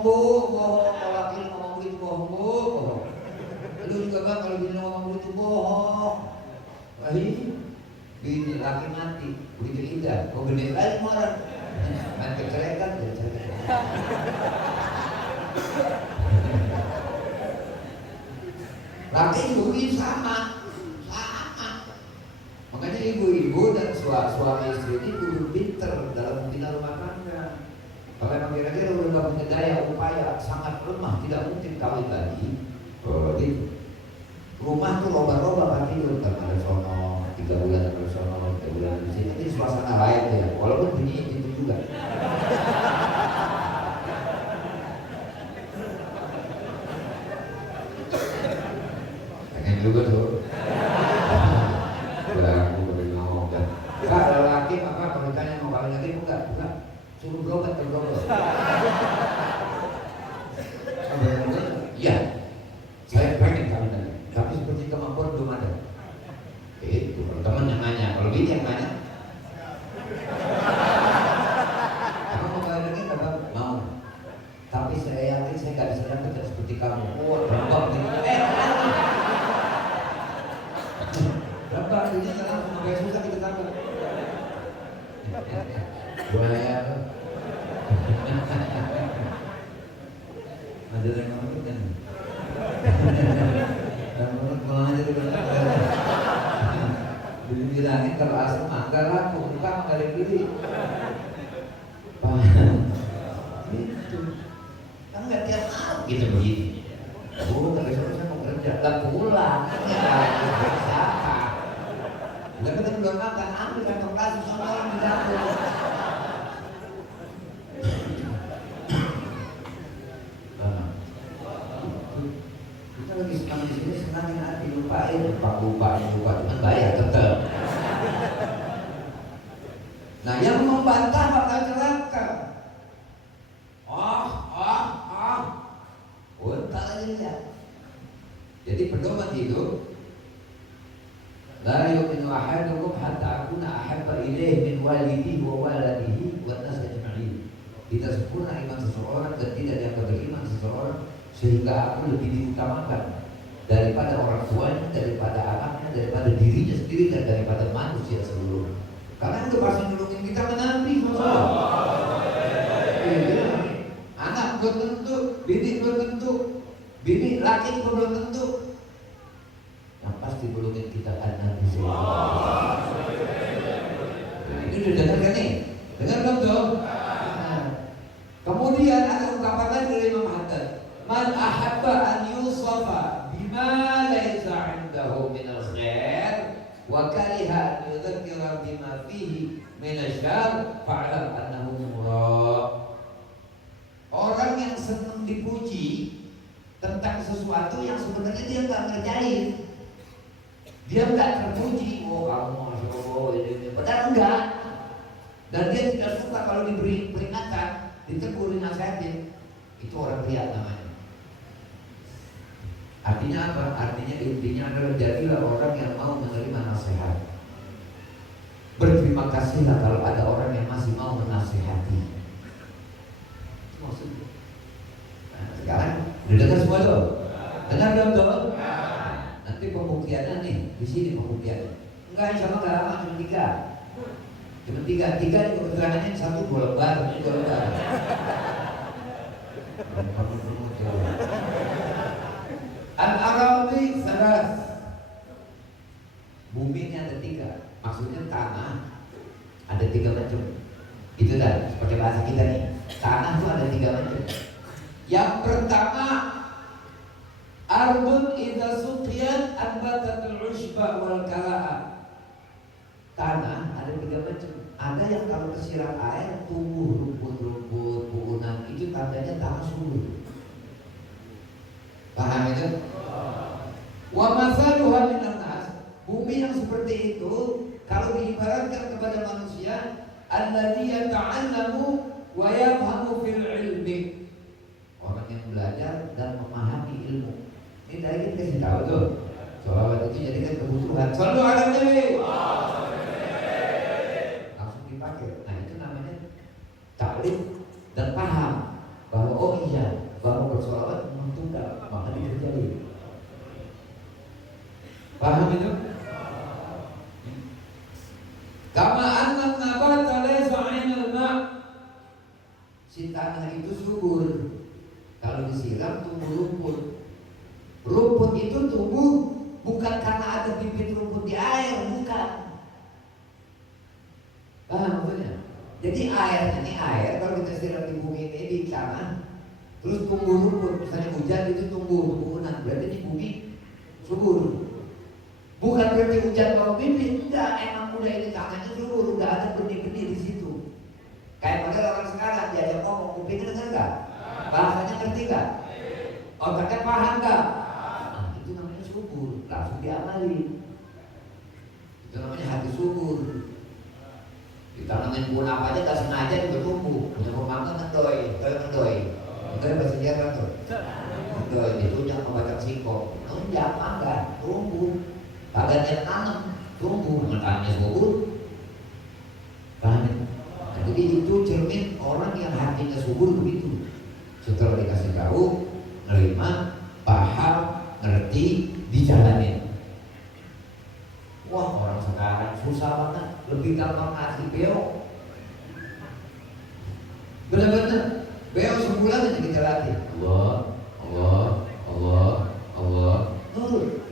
Kalau laki ngomong begitu bohong. Lu juga bang kalau bini ngomong begitu bohong. Bini laki mati, begitu indah. Kau gede lagi marah. Main kecelekan. Laki ibu sama. Makanya ibu-ibu dan suami istri ini kudu pinter dalam membina rumah tangga. Kalau emang kira-kira udah gak punya daya upaya, sangat lemah, tidak mungkin kawin lagi. Di rumah tuh roba-roba kan tidur, karena ada sono 3 bulan ada sono, 3 bulan di sini. Nanti suasana lain ya, walaupun bunyi itu juga. Pengen juga tuh. Aku boleh ngomong kan. Kak, lelaki maka kalau ditanya mau kawin lagi bukan, suruh berobat ke berobat. Iya, saya pengen kawin lagi, tapi seperti kemampuan belum ada. Itu teman yang nanya, kalau bini yang nanya, kamu mau kawin lagi nggak bang? Mau. Tapi saya yakin saya nggak bisa dapat seperti kamu. Oh, gampang gitu. Berapa ini sekarang agak susah kita tangkap. Buaya. Ada yang ngomong kan? Dan menurut aja dengan bilangin kalau asal mangga laku, bukan mangga yang beli. Itu kan nggak tiap hari gitu begini. Bu, tapi saya mau kerja, lah pulang. Siapa? Lah kita belum makan, ambil kantong plastik sama orang di dapur. Kita lagi senang di sini, senangin hati, lupain, lupa, cuman bayar tetap. Nah, yang membantah bakal celaka. Untak aja lihat. Jadi pedoman itu, la yu'minu ahadukum hatta akuna ahabba ilaihi min walidihi wa waladihi wan nas ajma'in. Tidak sempurna iman seseorang dan tidak dianggap beriman seseorang sehingga aku lebih diutamakan daripada orang tuanya, daripada anaknya, daripada dirinya sendiri dan daripada manusia seluruhnya. Karena itu pasti nolongin kita ke Nabi Muhammad. Anak belum tentu, bini belum tentu, bini laki pun belum tentu. Yang pasti nolongin kita kan Nabi Muhammad. Ini udah dengar kan nih? Dengar belum tuh? Kemudian ada ungkapan lagi dari Imam Haddad, man ahabba an yusafa bima laysa indahu min al-khair wa kariha an yudzakkira bima fihi min asyar fa'lam annahu murad. Orang yang senang dipuji tentang sesuatu yang sebenarnya dia nggak ngerjain, dia nggak terpuji, oh kamu masya Allah ini, padahal enggak, dan dia tidak suka kalau diberi peringatan, ditegur, nasihatin, itu orang riya namanya. Artinya apa? Artinya intinya adalah jadilah orang yang mau menerima nasihat. Berterima kasihlah kalau ada orang yang masih mau menasihati. Itu maksudnya. Nah, sekarang udah dengar semua tuh? Dengar belum tuh? Nanti pembuktiannya nih, di sini pembuktiannya. Enggak, insya Allah nggak lama, cuma 3. Cuma 3 di keterangannya 1 2 lembar, ini 2 lembar. Al-Arabi saras. Bumi ini ada 3. Maksudnya tanah ada 3 macam. Itu dah, seperti bahasa kita nih. Tanah itu ada 3 macam. Yang pertama, ardun idza suqiyat anbatatul ushba wal kala'a. Tanah ada 3 macam. Ada yang kalau kesiram air tumbuh rumput-rumput, puunan, itu tandanya tanah subur. Paham itu? Wa masaluha minan nas, bumi yang seperti itu kalau diibaratkan kepada manusia, alladzi yata'allamu wa yafhamu fil ilmi. Orang yang belajar dan memahami ilmu. Ini tadi kita kasih tahu tuh. Sholawat itu jadikan kebutuhan. Shallu ala nabi. Langsung dipakai. Nah itu namanya ta'lim dan paham bahwa oh iya, bahwa bersolawat menunda maka dikerjain. Paham itu? Kama anna nabata laysa 'ainal ma'. Si tanah itu subur. Kalau disiram tumbuh rumput. Rumput itu tumbuh Jadi air, ini air kalau kita siram di bumi ini di tanah, terus tumbuh rumput, misalnya hujan itu tumbuh tumbuhan, berarti di bumi subur. Bukan berarti hujan bau bibit, enggak, emang udah ini tanahnya subur, udah ada benih-benih di situ. Kayak model orang sekarang diajak ngomong, kupingnya dengar nggak? Bahasanya ngerti nggak? Otaknya paham nggak? Nah, itu namanya subur, langsung diamali. Itu namanya hati subur. Ditanamin pohon apa aja gak sengaja juga tumbuh. Punya pemangga ngendoi, ngendoi bahasa Jerman tuh. Ngendoi, ditunjang sama batang singkong. Nunjang mangga, tumbuh. Kagak dia tanam, tumbuh. Tanahnya subur. Paham ya? Nah, jadi itu cermin orang yang hatinya subur begitu. Setelah dikasih tahu, nerima, paham, ngerti, dijalanin. Wah, orang sekarang susah banget, lebih gampang ngasih beo. Benar-benar beo sebulan aja kita latih. Allah. Nurut.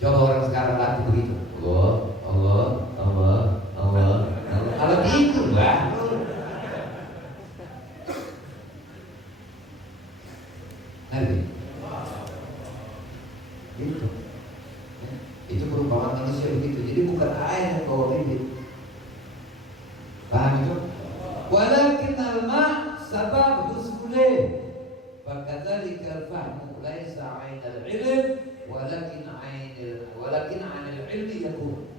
Coba orang sekarang latih begitu. Allah. Kalau gitu lah. Nanti. Gitu. Itu perumpamaan manusia begitu. Jadi bukan air yang bawa bibit. Paham itu? Walakin al-ma sabab husnul. Fakadzalika al-fahmu laisa 'ain al-'ilm walakin 'an al-'ilmi yakun.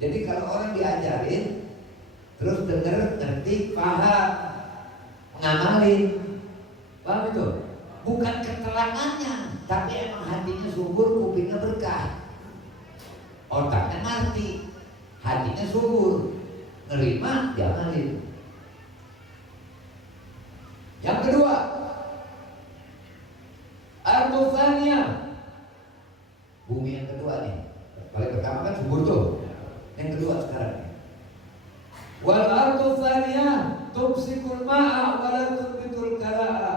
Jadi kalau orang diajarin terus dengar, ngerti, paham, ngamalin. Paham itu? Bukan keterangannya, tapi emang hatinya subur, kupingnya berkah. Otaknya ngerti, hatinya subur, nerima, diamalin. Yang kedua, Al-Mufanya, bumi yang kedua nih. Paling pertama kan subur tuh. Yang kedua sekarang. Wal ardu tsaniyah tumsikul ma'a wa la tunbitul kara'a.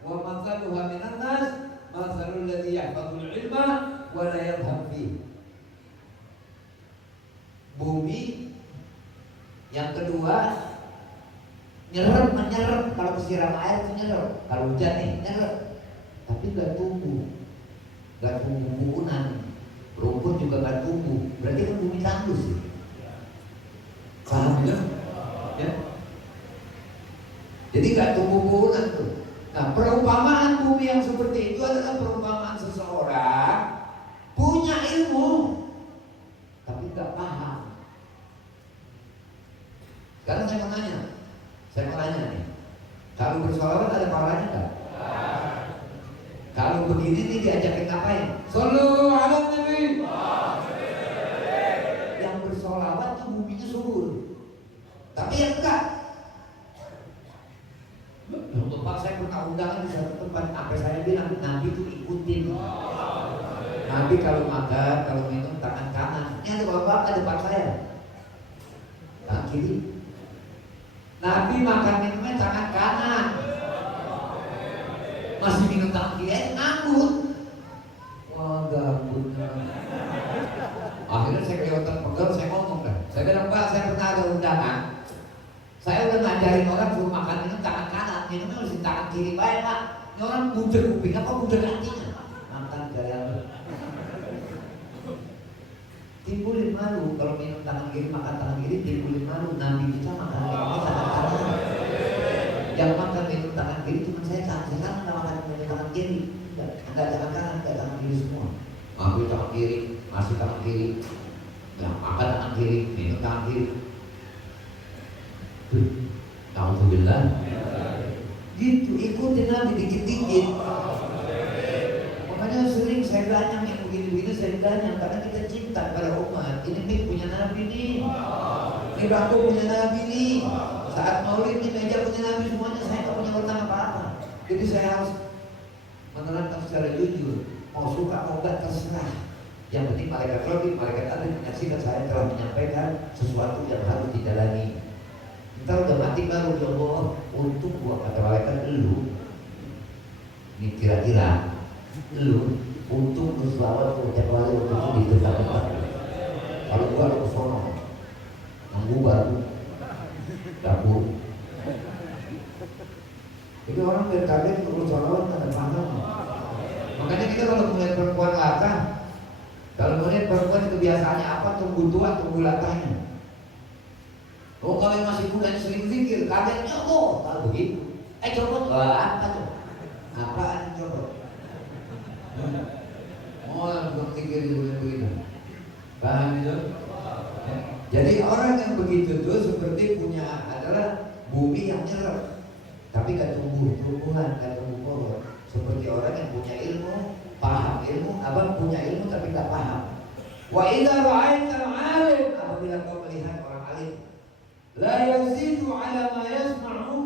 Wa mathaluha minan nas mathalul ladzi yahfazul ilma wa la yadhhab fihi. Bumi yang kedua menyerap kalau siram air itu nyerap, kalau hujan nih nyerap, tapi nggak tumbuh bukunan, rumput juga nggak tumbuh, berarti kan bumi tandus sih. Paham ya? Jadi nggak tumbuh bukunan tuh. Nah, perumpamaan bumi yang seperti itu adalah perumpamaan seseorang punya ilmu tapi nggak paham. Sekarang saya mau nanya nih, kalau bersolawat ada pahalanya nggak? Kalau begini nih diajakin ngapain? Sallu ala Nabi. Yang bersolawat tuh buminya subur, tapi yang enggak. Bapak saya pernah undangan di satu tempat, sampai saya bilang Nabi itu ikutin. Nabi kalau makan, kalau minum tangan kanan. Ini ada bapak depan saya, tangan kiri. Nabi makan minumnya tangan kanan, masih minum tangan kiri, nganggur. Wah, gabutnya. Akhirnya saya kelihatan pegel, saya ngomong dah. Saya bilang, Pak, saya pernah ada undangan. Saya udah ngajarin orang suruh makan minum tangan kanan, minumnya harus tangan kiri baik, Pak. Ini orang budak kuping apa budak hatinya? Makan gaya. Timbulin malu kalau minum tangan kiri, makan tangan kiri, timbulin malu. Nabi kita makan minumnya tangan kanan. Yang makan minum tangan kiri cuma saya nggak makan minum tangan kiri. Enggak tangan kanan, enggak tangan kiri semua. Ambil tangan kiri, masih tangan kiri. Yang makan tangan kiri, minum tangan kiri. Alhamdulillah. Gitu, ikutin Nabi dikit-dikit. Makanya sering saya ganyang yang begini-begini, saya ganyang karena kita cinta pada umat. Ini punya Nabi nih, ini bangku punya Nabi nih. Saat maulid nih meja punya Nabi semuanya, saya tak punya utang apa-apa. Jadi saya harus menerangkan secara jujur. Mau suka mau enggak terserah. Yang penting malaikat Rabbi, malaikat Allah menyaksikan saya telah menyampaikan sesuatu yang harus dijalani. Kita udah mati baru ya Allah, untuk gua kata malaikat lu. Ini kira-kira lu untuk berselawat ke wali untuk di dekat-dekat. Kalau gua lu kesono, nunggu baru dapur Jadi orang tertarik untuk sholawat ada paham. Makanya kita kalau melihat perempuan latah, kalau melihat perempuan itu kebiasaannya apa, tunggu tua, tunggu latahnya. Oh kalau yang masih muda sering zikir, kagetnya oh kalau begitu. Copot, apa tuh? Apaan copot? Oh bukan zikir juga begitu. Paham itu? Ya. Jadi orang yang begitu tuh seperti punya adalah bumi yang nyerap, tapi gak tumbuhan, gak tumbuh pohon. Seperti orang yang punya ilmu, paham ilmu, abang punya ilmu tapi gak paham. Wa idza ra'aita al-'alim, apabila kau melihat orang alim, la yazidu 'ala ma yasma'u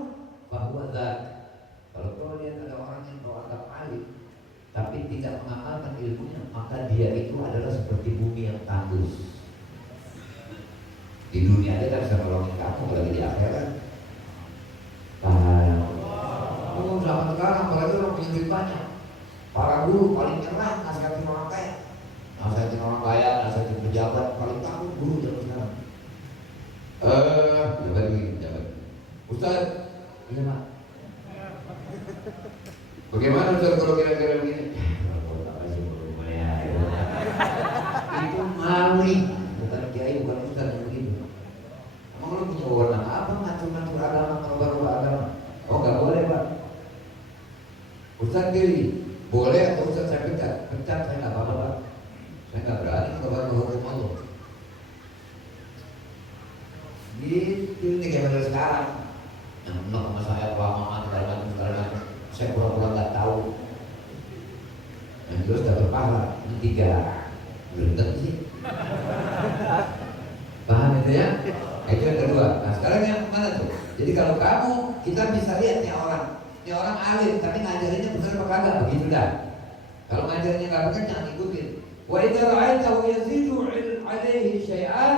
fa huwa dzak. Kalau kau lihat ada orang yang kau anggap alim tapi tidak mengamalkan ilmunya, maka dia itu adalah seperti bumi yang tandus. Di dunia aja kan bisa nolongin kamu, apalagi di akhirat. Paham? Oh, zaman sekarang apalagi orang punya duit banyak. Para guru paling nyerah nasihatin orang kaya. Nasihatin orang kaya, nasihatin pejabat, paling takut guru zaman sekarang. Jabat begini, jabat. Ustaz, iya Pak. Bagaimana Ustaz kalau kira-kira begini? Itu maling, bukan kiai, bukan ustaz yang begitu. Emang lu punya wewenang apa ngatur-ngatur agama, merubah agama? Oh nggak boleh Pak. Ustaz pilih, boleh atau Ustaz saya pecat? Pecat saya nggak apa-apa Pak. Saya nggak berani keluar hukum Allah. Gitu nih kayak model sekarang. Yang menolak sama saya kelamaan segala macam. Saya pura-pura nggak tahu. Yang jelas dapat pahala. Ini 3. Belum tentu sih. Paham itu ya? Itu yang kedua. Nah sekarang yang mana tuh? Jadi kalau kamu, kita bisa lihat nih orang alim tapi ngajarinnya benar apa kagak, begitu dah. Kalau ngajarinnya nggak benar jangan ikutin. Wa idza ra'aitahu yazidu 'alaihi syai'an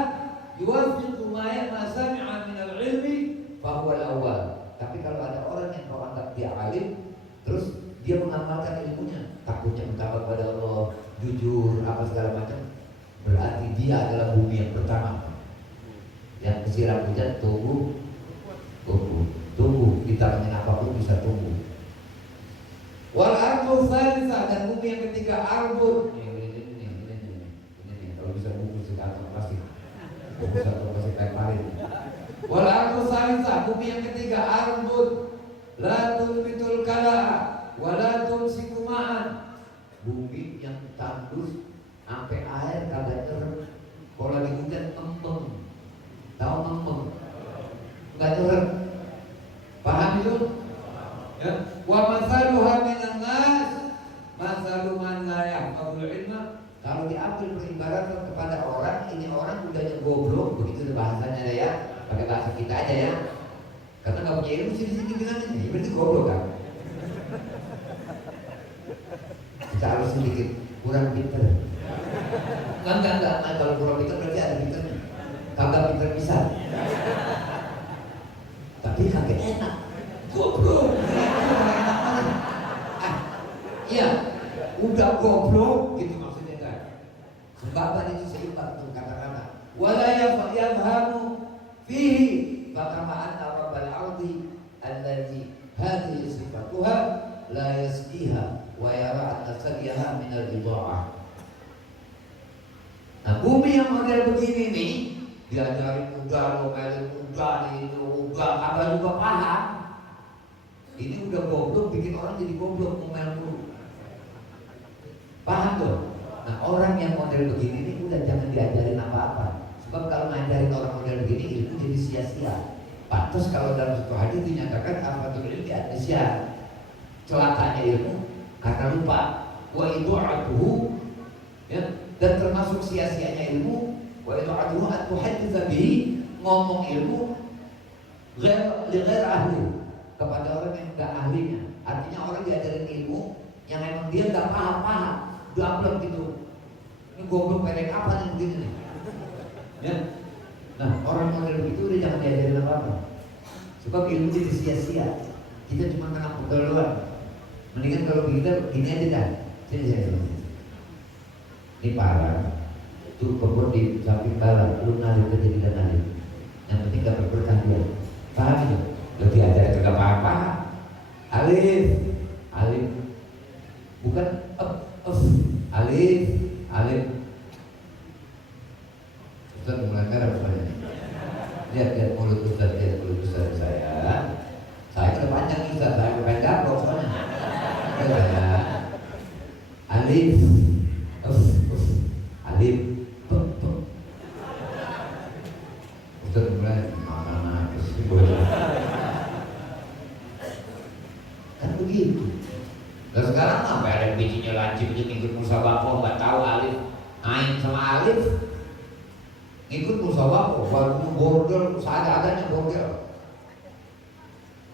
yuwaffiqu ma sami'a min al-'ilmi fa huwa al-awwal. Tapi kalau ada orang yang kau anggap dia alim, terus dia mengamalkan ilmunya, takutnya bertakwa pada Allah, jujur, apa segala macam, berarti dia adalah bumi yang pertama. Yang kesiram hujan tumbuh, ditanamkan apapun bisa tumbuh. Wal ardu tsalitsa, dan bumi yang ketiga arbun. Ini kalau bisa bungkus di kantong plastik, bisa plastik kayak parit. Wal ardu tsalitsa, bumi yang ketiga arbun. La tulbitul kala wa la tumsiku ma'an. Bumi yang tandus sampai air kagak nyerep. Kalau lagi hujan mempeng. Tahu mempeng? Enggak nyerep. Paham itu? Ya. Wa masaluha minan nas masalu man la yahfazul ilma. Kalau diambil peribaratkan kepada orang, ini orang udahnya goblok, begitu bahasanya ya. Pakai bahasa kita aja ya. Karena nggak punya ilmu sini bilang ini, berarti goblok kan? Kita harus sedikit kurang pinter. Enggak. Kalau kurang pinter berarti ada pinternya. Kagak pinter bisa. Tapi kagak enak. Goblok. Iya, udah goblok gitu maksudnya kan. Sebab itu seimbang tuh kata-kata. Wala yafhamu fihi Bakamaan Rabbal Ardi alladzi hadhihi sifatuha la yasqiha wa yara anna sadiyaha min al-idha'ah. Nah bumi yang model begini nih diajarin udah, ngomelin udah, ini udah, apa juga paham. Ini udah goblok, bikin orang jadi goblok, ngomel dulu. Paham tuh? Nah orang yang model begini nih udah jangan diajarin apa-apa. Sebab kalau ngajarin orang model begini ilmu jadi sia-sia. Pantas kalau dalam satu hadis dinyatakan afatul ilmi an-nisyan, celakanya ilmu karena lupa. Wa idu'atuhu, ya, dan termasuk sia-sianya ilmu. Wa idu'atuhu at-tuhadditsa bihi, ngomong ilmu li ghair ahli, kepada orang yang enggak ahlinya. Artinya orang diajarin ilmu yang emang dia enggak paham, double gitu. Ini goblok pendek apa nih begini nih? Ya. Nah, orang model begitu udah jangan diajarin apa-apa. Sebab ilmu jadi sia-sia. Kita cuma kena pukul doang. Mendingan kalau kita gini aja dah. Sini. Ini parah. Tuh kebun di samping barat, lu narik ke jadi narik. Yang penting gak berberkah dia. Paham itu? Lo diajarin kagak apa-apa. Alif, alif, bukan alif, alif. Ustaz mulai merah soalnya. Lihat mulut Ustaz, lihat mulut Ustaz saya. Saya udah panjang nih Ustaz, saya udah panjang kok soalnya. Saya alif, alif, Ustaz mulai mana kan begitu. Dan sekarang sampai ada bijinya lancip itu ngikut musabaqah nggak tahu alif, ain sama alif, ngikut musabaqah baru bordel seadanya bordel.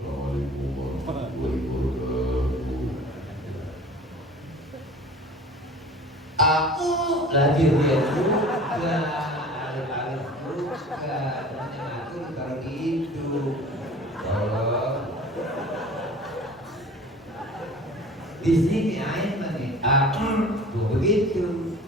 Assalamualaikum warahmatullahi wabarakatuh. Aku lagi lihat juga alif juga, namanya aku ditaruh di hidung. Kalau di sini ain nih, tuh begitu.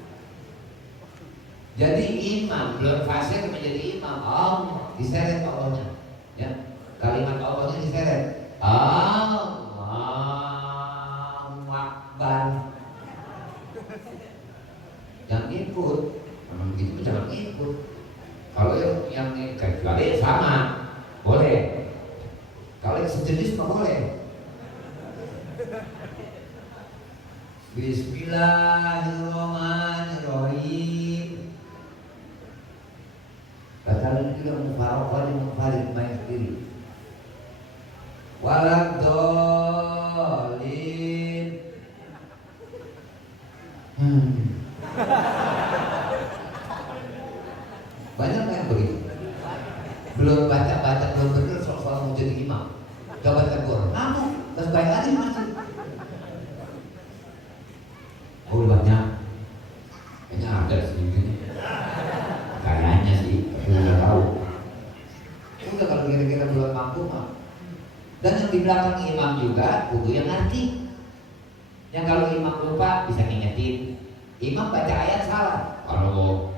Jadi imam belum fasih menjadi imam, diseret Allahnya, ya kalimat Allahnya diseret. Allahu Akbar. Yang ikut, memang begitu jangan ikut. Kalau yang kecuali sama, boleh. Kalau yang sejenis mah boleh. Bismillahirrahmanirrahim. Katakan juga mufaraqah dan munfarid main sendiri. Waladhdallin. Banyak yang begitu. Belum baca belum betul soal mau jadi imam. Gak baca Quran. Namun, terus baik aja masih. Oh banyak, kayaknya ada sih, kayaknya sih, nggak tahu. Udah kalau kira-kira belum mampu mah. Dan yang di belakang imam juga kudu yang ngerti. Yang kalau imam lupa bisa ngingetin. Imam baca ayat salah, Allah.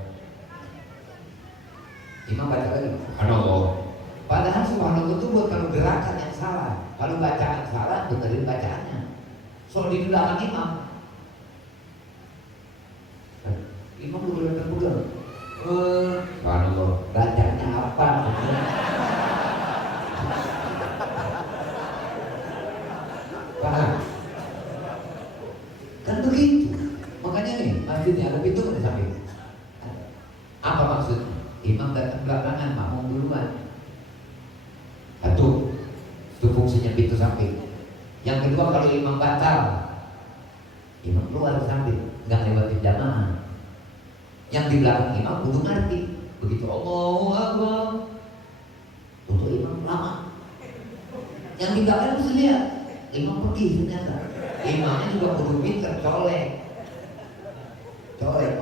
Imam baca lagi, Allah. Padahal subhanallah itu buat kalau gerakan yang salah. Kalau bacaan salah, benerin bacaannya. Soal di belakang imam. Imam boleh terpegang. Subhanallah, bacanya apa? Paham? Kan begitu. Makanya nih, masjidnya ada pintu di samping. Apa maksudnya? Imam datang belakangan, makmum duluan. Satu, itu fungsinya pintu samping. Yang kedua, kalau imam batal, imam keluar ke samping, nggak lewatin jamaah. Yang di belakang imam kudu ngerti. Begitu Allahu Akbar, untuk imam lama. Yang di belakang harus lihat imam pergi ternyata. Imamnya juga kudu pinter, colek,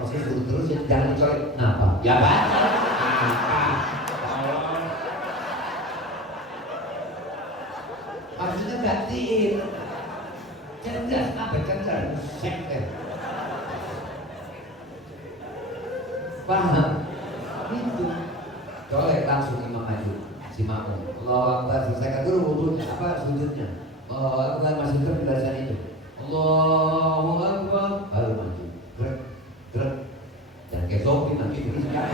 maksudnya suruh terus ya, jangan dicolek. Kenapa? Ya baca. Maksudnya gantiin. Cerdas apa cerdas? Sekter. Paham? Itu colek langsung imam maju si makmum. Allahu Akbar, selesaikan dulu wudunya, sujudnya. Allahu Akbar, masih terus belasan itu. Allahu Akbar, baru maju. Gerak. Dan kayak zombie nanti terus gerak.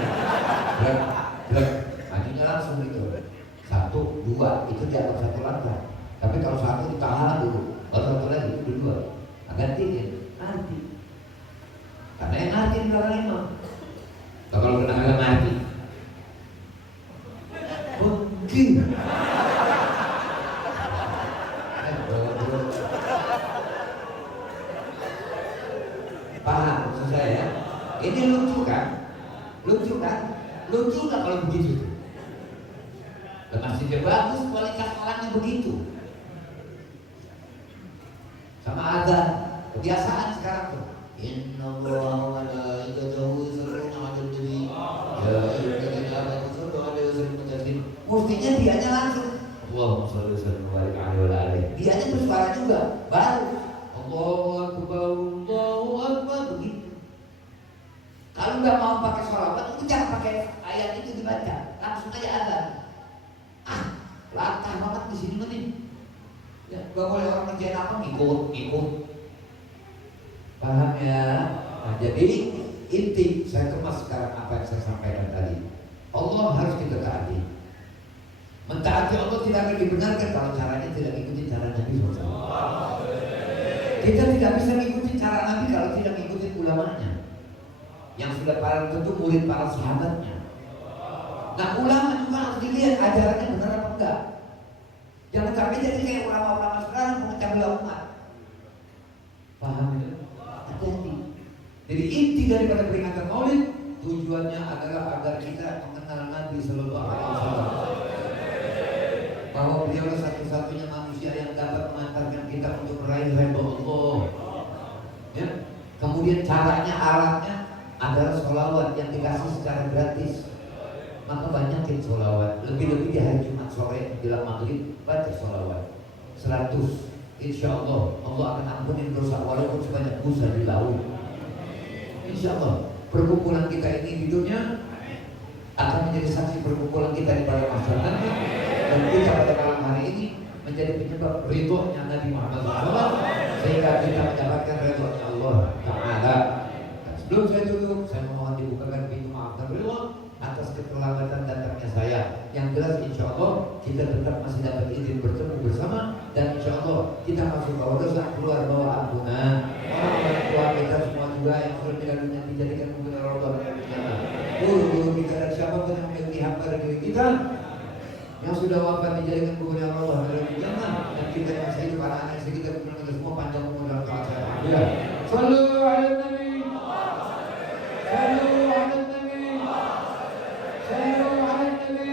Majunya langsung gitu. 1, 2 itu dianggap satu langkah. Tapi kalau 1 ditahan dulu, baru 1 lagi itu 2. Gantiin, nanti. Karena yang nanti di belakang imam. Kalau kena agak mati. Begini. Paham maksud saya ya? Ini lucu kan? Lucu nggak kalau begitu? Dan masjidnya bagus, kualitas orangnya begitu. Sama azan, kebiasaan sekarang tuh. Inna Allah wa malaikatahu yusholluna 'alan nabi. Ya ayyuhalladzina amanu shollu 'alaihi wa sallimu taslima. Mestinya dianya langsung. Allahumma sholli wa sallim wa barik 'alaihi wa alihi. Dianya bersuara juga, baru Allahu Akbar begitu. Kalau nggak mau pakai sholawat, itu jangan pakai ayat itu dibaca, langsung aja azan. Latah banget di sini nih. Ya, gak boleh orang ngerjain apa ikut. Paham ya? Nah, jadi inti saya kemas sekarang apa yang saya sampaikan tadi. Allah harus kita taati. Mentaati Allah tidak akan dibenarkan kalau caranya tidak mengikuti cara Nabi SAW. Kita tidak bisa mengikuti cara Nabi kalau tidak mengikuti ulamanya, yang sudah para tentu murid para sahabatnya. Nah, ulama juga harus dilihat ajarannya benar apa enggak. Jangan sampai jadi kayak ulama-ulama sekarang memecah belah umat. Paham ya? Hati-hati. Jadi inti daripada peringatan Maulid tujuannya adalah agar kita mengenal Nabi Sallallahu Alaihi Wasallam, bahwa beliau satu-satunya manusia yang dapat mengantarkan kita untuk meraih ridho Allah. Ya. Kemudian caranya, alatnya adalah sholawat yang dikasih secara gratis. Maka banyakin sholawat. Lebih-lebih di hari Jumat sore jelang maghrib baca sholawat 100. Insya Allah Allah akan ampunin dosa walaupun sebanyak busa di laut. Insya Allah perkumpulan kita ini di dunia akan menjadi saksi perkumpulan kita di pada masa nanti, dan kita pada malam hari ini menjadi penyebab ridhonya Nabi Muhammad SAW, sehingga kita mendapatkan ridhonya Allah Ta'ala. Sebelum saya tutup, saya mohon dibukakan pintu maaf dan ridho atas keterlambatan datangnya saya. Yang jelas insya Allah kita tetap masih dapat izin bertemu bersama, dan insya Allah kita masuk bawah dosa, keluar bawah ampunan. Orang tua kita semua juga yang sudah meninggal dunia dijadikan mungkin Allah dan guru-guru kita dan siapapun yang memiliki hamba dari kita yang sudah wafat dijadikan guru Allah dari jangan, dan kita yang masih hidup anak-anak sekitar kita semua panjang umur dalam keadaan sehat. Ya. Sallu ala Nabi. Sallu ala Nabi. Sallu ala Nabi.